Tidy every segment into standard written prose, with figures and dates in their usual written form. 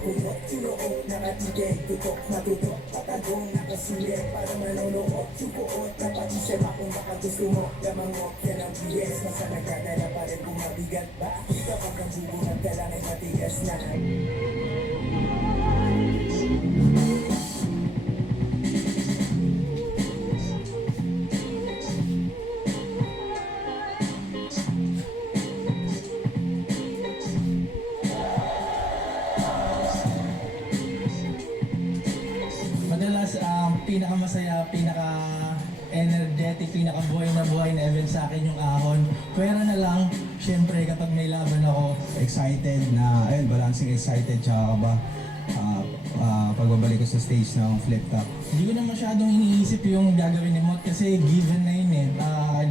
nakakulot, tulook, nakatigay, tutok, matutok, patagong, nakasilip, para manonood, sukuot, napatisip akong baka gusto mo, lamangok, yan ang bilis, masa nagdadala pa rin kung mabigat ba, kapag ang bubungat ka lang ay matigas na. Madalas pinakamasaya, pinaka-energetic, pinaka-buhay na event sa akin yung ahon. Pwera na lang, syempre kapag may laban ako, Excited na, ayun, balancing excited tsaka ba pagbabalik ko sa stage ng flip top. hindi ko na masyadong iniisip yung gagawin ni Mot kasi given na yun eh.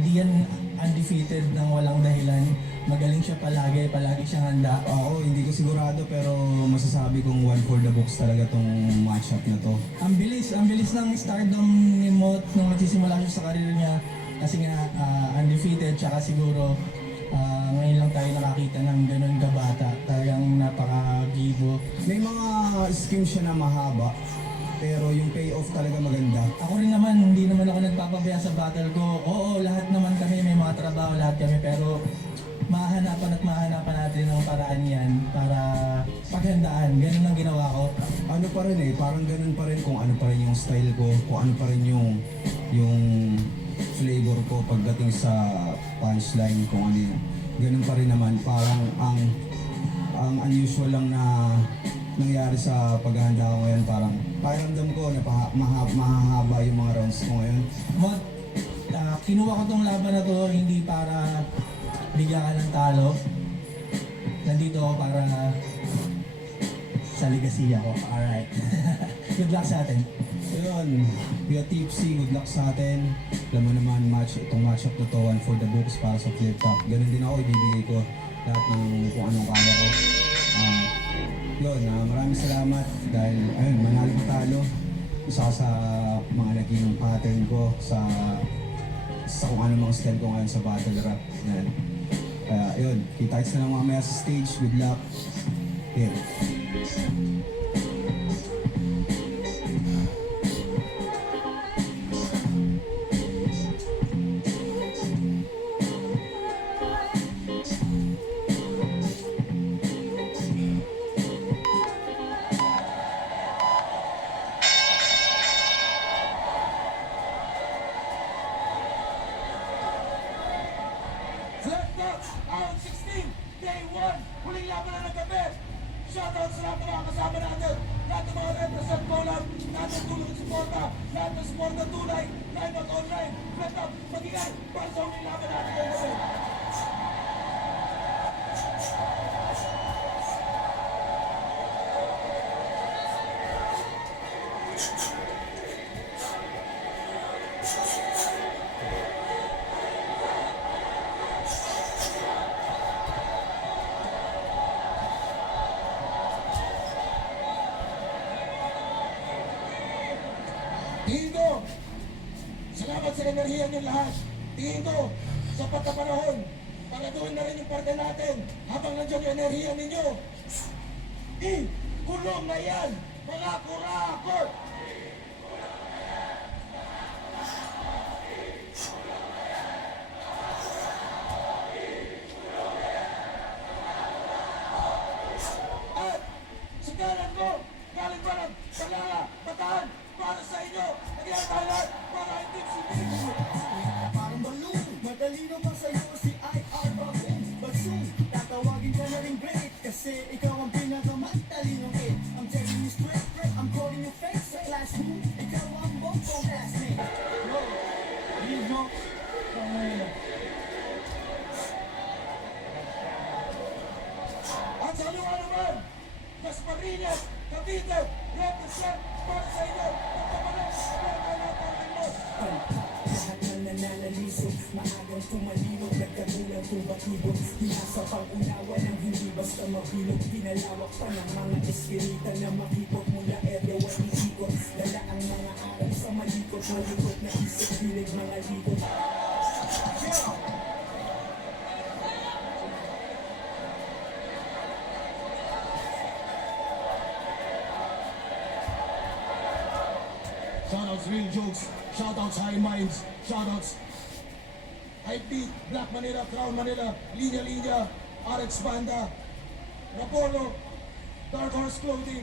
Di yan undefeated ng walang dahilan. Magaling siya palagi siyang handa. Ako, hindi ko sigurado pero masasabi kong one for the books talaga tong matchup na to. Ang bilis ng stardom ni Mot nung magsisimula siya sa karir niya kasi nga undefeated tsaka siguro ngayon lang tayo nakakita ng ganun kabata. Talagang napaka-vivo. May mga schemes siya na mahaba pero yung payoff talaga maganda. Ako rin naman, hindi naman ako nagpapabaya sa battle ko. Oo, lahat naman kami, may mga trabaho lahat kami pero mahanapan natin ng paraan yan para paghandaan. Ganun ang ginawa ko. Ano pa rin eh, parang ganun pa rin kung ano pa rin yung style ko, kung ano pa rin yung flavor ko pagdating sa punchline, kung ano yun. Ganun pa rin naman, parang ang unusual lang na nangyari sa paghahanda ko ngayon, parang pakiramdam ko na mahahaba yung mga rounds ko ngayon. Mot, kinuha ko tong laban na to hindi para bigyan ka ng talo. Nandito ako para sa legacy ako. Alright. Good luck sa atin. Ayun, Kuya Tipsy, good luck sa atin. Alam mo naman, itong matchup na to, one for the books para sa flip top. Ganun din ako, ibibigay ko lahat ng kung anong kaya ko. Maraming salamat dahil ayun, manalo ko talo. Isa ka sa mga naging pattern ko sa kung ano mga style ko ngayon sa battle rap. Yan. Kaya yun, kita-kits na lang mamaya sa stage. Good luck. Here. Flip-Top, Round 16, Day 1, huling laban na ng gabi. Shoutout sa lahat ng mga kasama natin, lahat ng mga represent collab, lahat ng tulong at suporta, lahat ng suporta tunay, live at online. Flip-Top, mag-ingat para sa huling laban natin ngayong gabi. Tingin ko, salamat sa enerhiya niyo lahat. Tingin ko, sapat na panahon para gawin na rin yung parte natin habang nandiyan yung enerhiya ninyo. Kulong na yan, mga kurakot! At sigaran ko, galing pa ng Palanga, Bataan, para sa inyo, nagyatalan para hindi sumili. Parang balloon, madali naman sa'yo si IR Robin. But soon, tatawagin ka na rin great kasi ikaw ang pinakamatalino kid. I'm telling you straight, I'm calling you fake sa classroom. Ikaw ang bongbong classmate. Vivo. At sa luwa naman, Mas Marinas, Cavite, represent para sa inyo. Pagpapalit, pagpapalit mo. Lahat ng nananaliso, maagang tumalino, nagkagulang tubatibok. Hinasa pang unawa ng hindi basta mabilog. Pinalawak pa ng mga eskelita na makipot mula area wala ikot. Dala ang mga aral sa malikot, malikot na isip, bilig mga likot. Shoutouts Real Jokes, shoutouts High Minds, shoutouts Hype Beat, Black Manila, Crown Manila, Linya Linya, RX Banda, Rapolo, Dark Horse Clothing,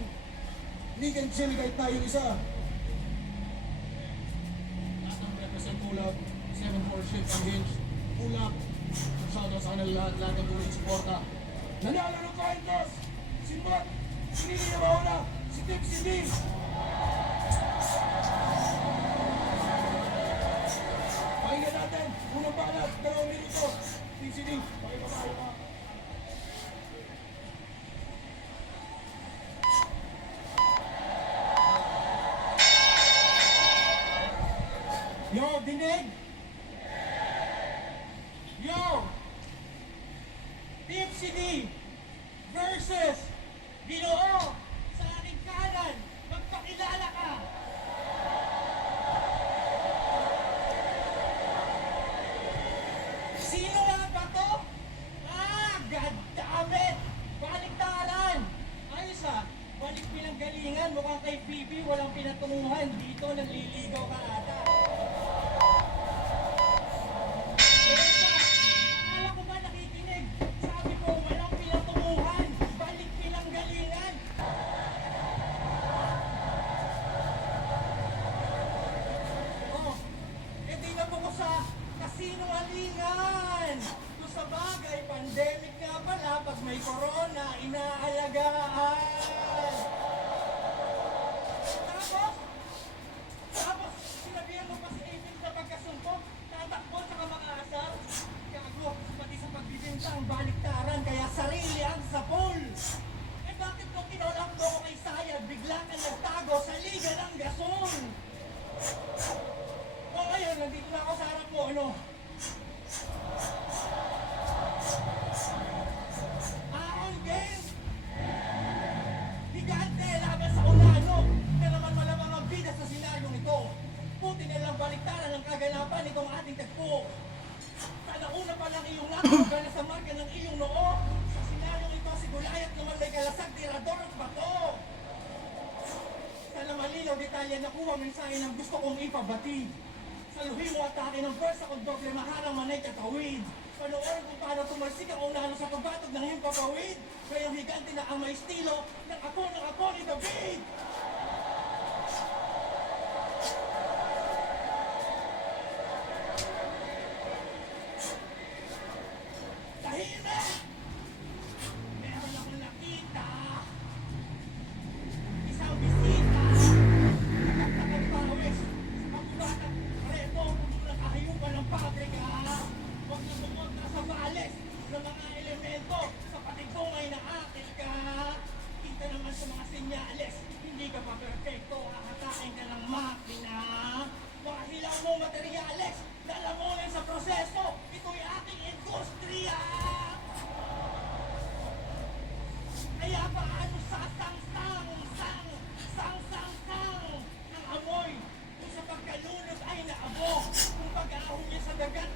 League and Chill kahit tayo isa. Lahat ng represent Kulap, 7-4 Ship and Hinge, Kulap, shoutout sa kanila lahat ng tuloy suporta. Nanalo ng coin toss, si Bot, si Nini Mauna, si Tipsy D. Pakinggan natin, unang balat, 2 minuto. Tipsy D, pakibabayo ka. Yo, dinig! Yo! Tipsy D versus Ginoo sa aking kanan. Magpakilala ka! Sino nga ba to? God damn it! Baliktaran! Ayos balik pinanggalingan. Mukhang kay Bibi walang pinatunguhan. Dito nagliligaw ka ata. Akala ko ba nakikinig? Sabi ko, walang pinatunguhan. Balik pinanggalingan. Oh, di na po ko sa kasinungalingan. Kung sa bagay, pandemic nga pala, pag may corona, inaalagaan. Tapos, sinabihan mo pa si April na pagkasumpok, tatakbo sa mga-asar. Gago, pati sa pagbibinta ang baliktaran, kaya sarili ang sapol. Bakit nung kinolakbo ko kay Sayad, bigla kang nagtago sa Liga ng Gason? O ngayon, nandito na ako sa harap mo, ano? Ahon game! Higante, laban sa Unano! Na naman malamang ang bida sa senaryong ito. Puti na lang baliktaran ang kaganapan nitong ating tagpo. Sana una pa lang iyong nakagawa na sa marka ng iyong noo. Sa senaryong ito, si Gulayat naman may kalasag, tirador at bato. Sana malinaw detalye na kuha mensahe ng gusto kong ipabati. Saluhin mo atake ng verse akong doble maharang manay katawid. Panoorin kung paano tumalsik ang unano sa pagbatog ng iyong papawid. Ngayong higante na ang may estilo ng ako ni David. Tahimik! Meron akong nakita. Isang bisita. Nakapagpawis sa pagbulatang repo kung nakahayupan ng pabrika. Huwag na pumunta sa malis ng mga elemento sa patigungay na akin ka. Kita naman sa mga senyales, hindi ka pa perfecto, hahatakin ka ng makina. Mga hilaw mo materyales, lalamunin sa proseso, ito'y aking industriya. Kaya paano sang ng amoy kung sa pagkalunod ay naabok. Kung pag-ahon niya sa dagat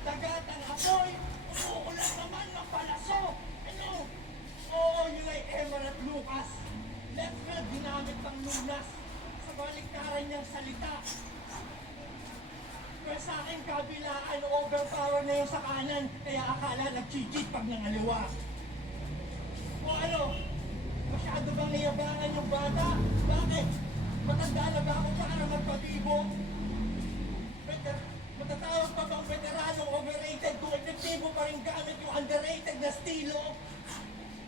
ang apoy, umuulan naman ng palaso. Ano? Oo, yun ay Emerald Lucas. Left field, ginamit pang lunas sa baliktaran niyang salita. Pero sa akin kabilaan, overpower na yung sa kanan, kaya akala nag-cheat pag nangaliwa. O ano? Masyado bang niyabangan yung bata? Bakit? Matanda na ba ako para magpabibo? Matatawag pa bang veteranong overrated kung epektibo pa rin gamit yung underrated na estilo?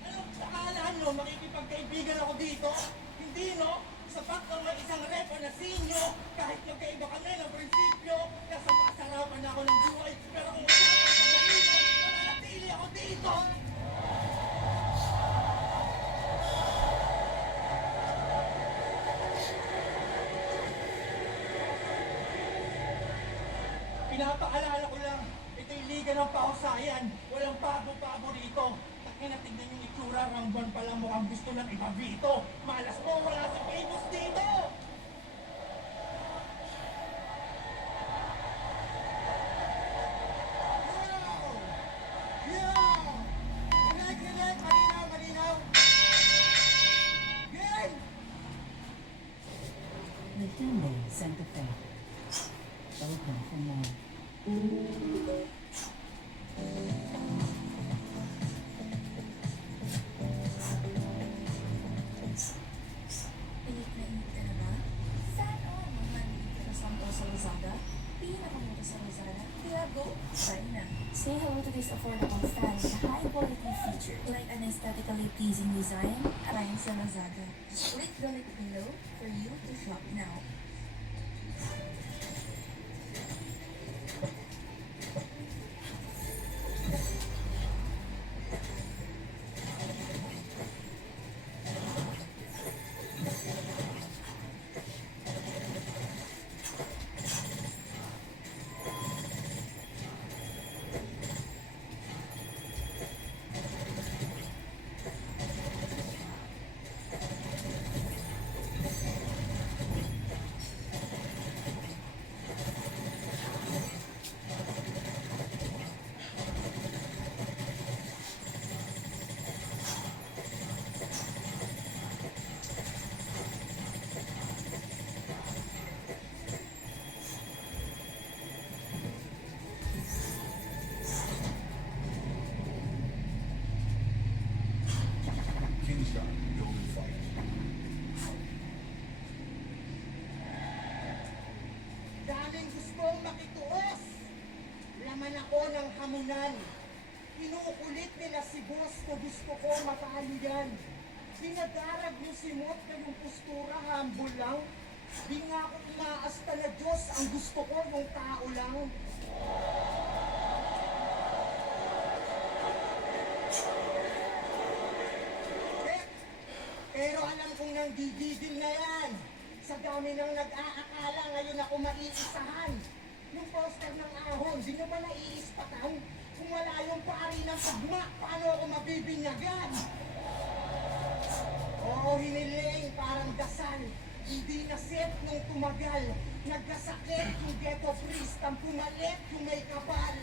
Ano, akala nyo makikipagkaibigan ako dito? Hindi, no? Sapat lang may isang repo na sinyo, kahit magkaiba kami ng prinsipyo, nasa pasarapan ako ng buhay, pero kung usapan sa galitan, mananatili ako dito! Pinapaalala ko lang, ito'y liga ng pahusayan. Walang pabo-pabo dito. Takina, tignan yung itsura, rangban pa lang mukhang gusto ng ibabito. Malas mo, wala si Pibos dito! Yo! Kinig! Malinaw! Game! Hyundai Santa Fe. Open for more. Init na init ka na ba? Sana mamanilig ka na sa Lazada? Pinakamura sa Lazada? Kaya go, try na. Say hello to this affordable fan with high quality feature like an aesthetically pleasing design aligns sa Lazada. Just click the link below for you to shop now. Daming gustong makituos. Laman ako ng hamunan. Kinukulit nila si boss ko, gusto ko matalo yan. Dinadarag yung simot na yung postura, humble lang. Di nga ako umaasta na Diyos, ang gusto ko yung tao lang. Pero alam kong nanggigigil na yan. Sa dami ng nag-aakala, ngayon ako maiisahan. Yung poster ng ahon, di nyo ba naiispatan? Kung wala yung pari ng pagma, paano ako mabibinyagan? Oo, hiniling, parang dasal. Hindi na set nung tumagal. Nagkasakit yung ghetto priest, ang pumalit yung may kapal.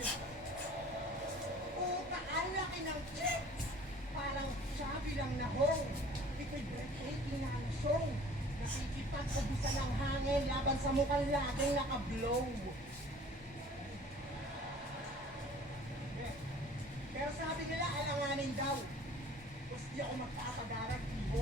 Puta, ang laki ng checks. Parang sabi lang na hong. Ito'y breathtaking na ang show. Nakikipag-ubusan ng hangin laban sa mukhang laging nakablow. Pero sabi nila, alanganin daw. Tapos di ako magpapagarag, iho.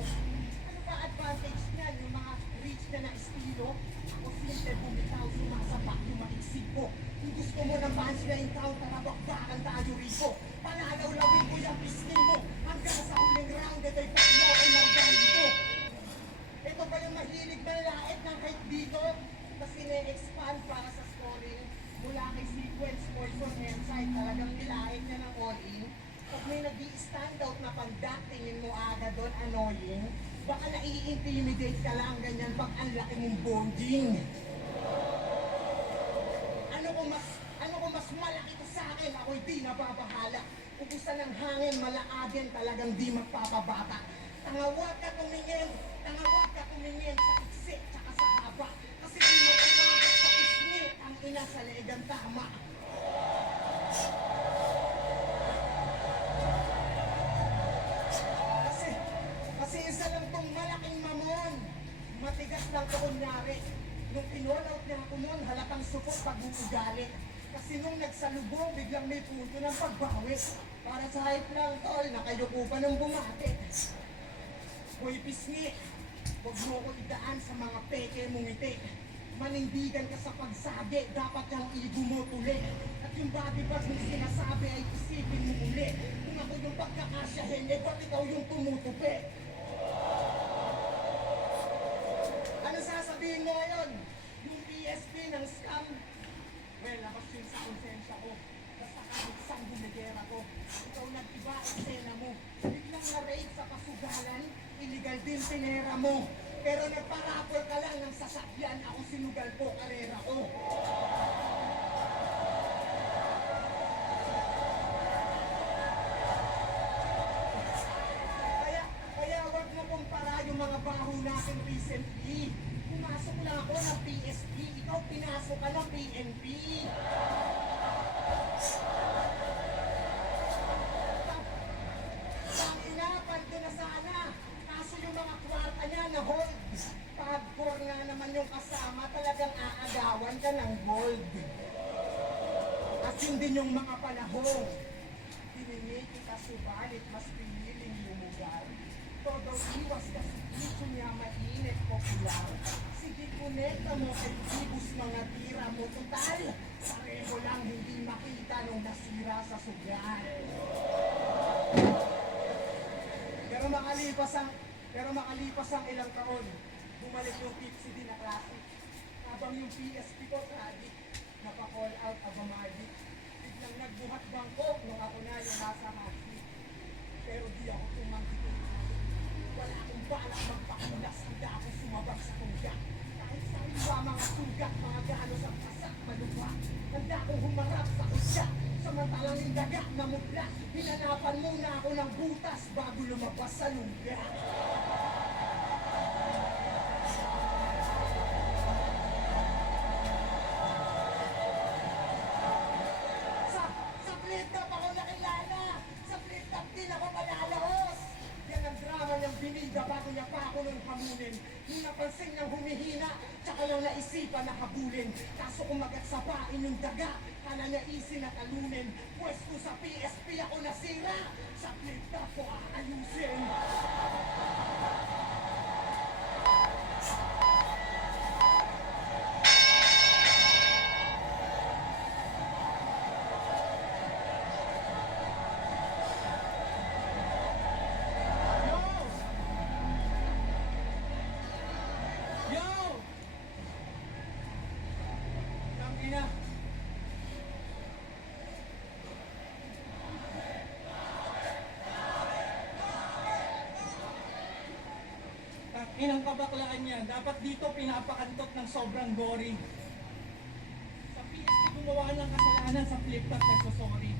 Ano ba advantage niyan? Yung mga rich na na estilo? Ako simple bumitaw, sumasapak yung maiksig ko. Kung gusto mo ng fans na encounter, nabakbakan tayo rito. Panalawlawin ko yung pisngi mo. Hanggang sa huling round, ito'y paglaw ay margarito. Ito ba yung mahilig malait ng kahit dito? Mas ine-expand para sa scoring. Mula kay sequence, poison, inside, talagang nilait niya ng all-in. Pag may nag-i-stand out na pandak, tingin mo agad doon, annoying. Baka nai-intimidate ka lang ganyan pag ang laki mong bonding. Ano kung mas malaki to sa akin, ako'y di nababahala. Ubusan ng hangin, malaagin, talagang di magpapabata. Tangawag ka tumingin sa iksi, tsaka sa haba. Kasi di mo umabot sa isni, ang ina sa leegang tama. Kasi isa lang tong malaking mamon. Matigas lang to kunyari. Nung pinolaut niya ako noon, halatang supot pag-uugali. Kasi nung nagsalubong, biglang may punto ng pagbawi. Para sa hype lang, tol, nakayuko pa ng bumati. Hoy, pisngi, huwag mo ko idaan sa mga peke mong ngiti. Manindigan ka sa pagsagi, dapat kang igo mo tuli. At yung body bag mong sinasabi ay isipin mo uli. Kung ako yung pagkakasyahin, ba't ikaw yung tumutupi? Ano sasabihin mo ngayon? Yung PSP ng scam? Well, labas yun sa konsensya ko. Basta kahit saan bumigera ko. Ikaw nag-iba eksena mo. Biglang na-raid sa pasugalan, illegal din pinera mo. Pero nagparapol ka lang ng sasakyan, ako sinugal po karera ko. Kaya wag mo kumpara yung mga baho natin recently. Pumasok lang ako ng PSP, ikaw pinasok ka ng PNP. Ang ina, paldo na sana. Kaso yung mga kwarta niya na hold. Pagkor nga naman naman yung kasama, talagang aagawan ka ng gold. At yun din yung mga panahon. Tinimik kita subalit, mas piniling lumugar. Todo iwas kasi dito niya mainit popular. Sige, kuneta mo kay Tibus mga tira mo. Total, pareho lang hindi makita nung nasira sa sugal. Pero makalipas ang ilang taon, bumalik yung Tipsy din na classic. Habang yung PSP ko tragic, napa-call out Abamadi. Biglang nagbuhat bangko nung ako na yung nasa hot seat. Pero di ako tumanggi. Wala akong balak magpakulas, handa akong sumabag sa tungga. Kahit sa iba mga sugat, mga ganos at pasak, maluwa. Handa akong humarap sa kusya. Samantalang yung daga na mutla, hinanapan muna ako ng butas bago lumabas sa lugar. Sa flip-top ako nakilala! Sa flip-top din ako malalaos! Yan ang drama niyang binida bago niya pa ako nung hamunin. Nung napansin niyang humihina, tsaka lang naisipan na habulin. Kaso kumagat sa pain yung daga, kala niya easy na talunin. Pwes kung sa PSP ako nasira, sa flip-top ko aayusin. Yo! Tangina. Inang kabaklaan niya, dapat dito pinapakantot ng sobrang gory. Sa PSP gumawa ng kasalanan, sa flip-top nagsosorry.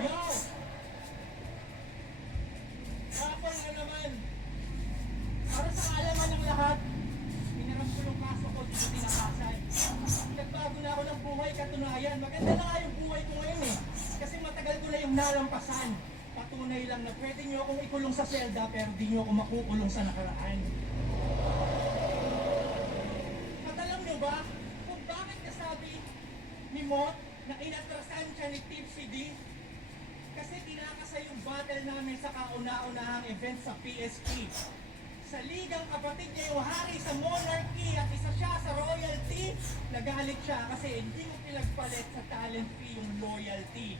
Yo! Kapon na naman. Para sa kaalaman ng lahat, pinarap ko yung kaso ko, dito tinakasan. Nagbago na ako ng buhay, katunayan. Maganda na nga yung buhay ko ngayon eh. Kasi matagal ko na yung nalampasan. Patunay lang na pwede nyo akong ikulong sa selda pero di nyo ako makukulong sa nakaraan. At alam nyo ba kung bakit nasabi ni Mot na inatrasan siya ni Tipsy D? Kasi tinakasa yung battle namin sa kauna-unahang event sa PSP. Sa ligang kapatid niya yung hari sa monarchy at isa siya sa royalty, nagalit siya kasi hindi mo pinagpalit sa talent fee yung loyalty.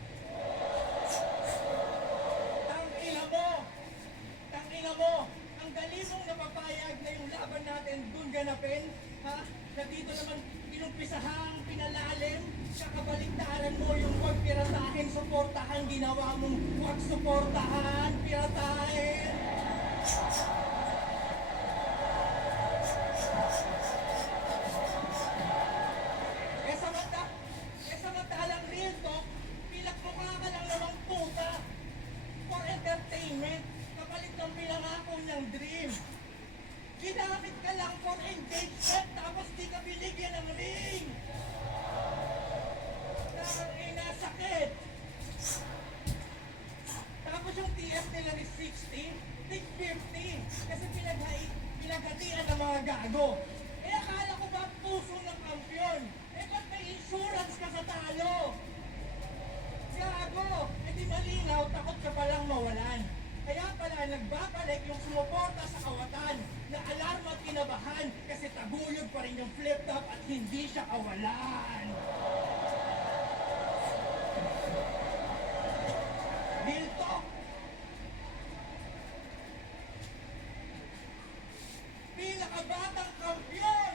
Tangina mo, ang dali mong napapayag na yung laban natin dun ganapin, ha? Na dito naman pinumpisahang, pinalalim, kakabaliktaran mo yung wag piratahin, suportahan, ginawa mong wag suportahan, piratahin. Samantalang real talk, pinagmukha ka lang namang puta for entertainment, kapalit ng pinangako ng dream. Ginamit ka lang for engagement, tapos di ka binigyan ng ring. Nakakina, sakit. Tapos yung TF nila ni 60, tig 50, kasi pinaghatian ng mga gago. Eh akala ko ba puso ng kampiyon? Eh ba't may insurance ka sa talo? Gago! Eh di malinaw, takot ka palang mawalan. Kaya pala nagbabalik yung sumuporta sa kawatan na alarma at kinabahan kasi taguyod pa rin yung flip-top at hindi siya kawalan. Real talk! Pinakabatang kampiyon!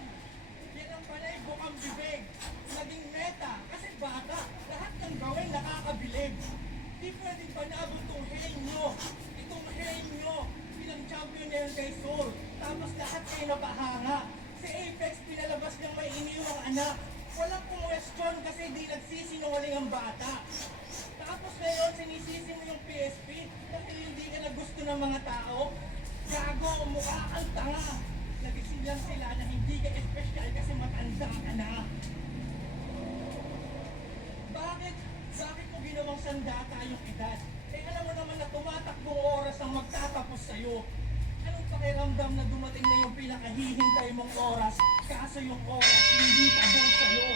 Yan ang panay bukang bibig. Naging meta kasi bata. Lahat ng gawin nakakabilib. Di pwedeng panabot tong henyo. Itong henyo. Bilang champion na yun kay Soul. Tapos lahat kayo napahanga. Si Apex pinalabas niyang may iniwang anak. Walang question kasi di nagsisinungaling ang bata. Tapos ngayon sinisisi mo yung PSP dahil hindi ka na gusto ng mga tao. Gago, mukha kang tanga. Nagising lang sila na hindi ka espesyal kasi matanda ka na. Bakit mo ginawang sandata yung edad? Eh alam mo naman na tumatakbong oras ang magtatapos sa'yo. Anong pakiramdam na dumating na yung pinakahihintay mong oras, kaso yung oras hindi pabor sa'yo?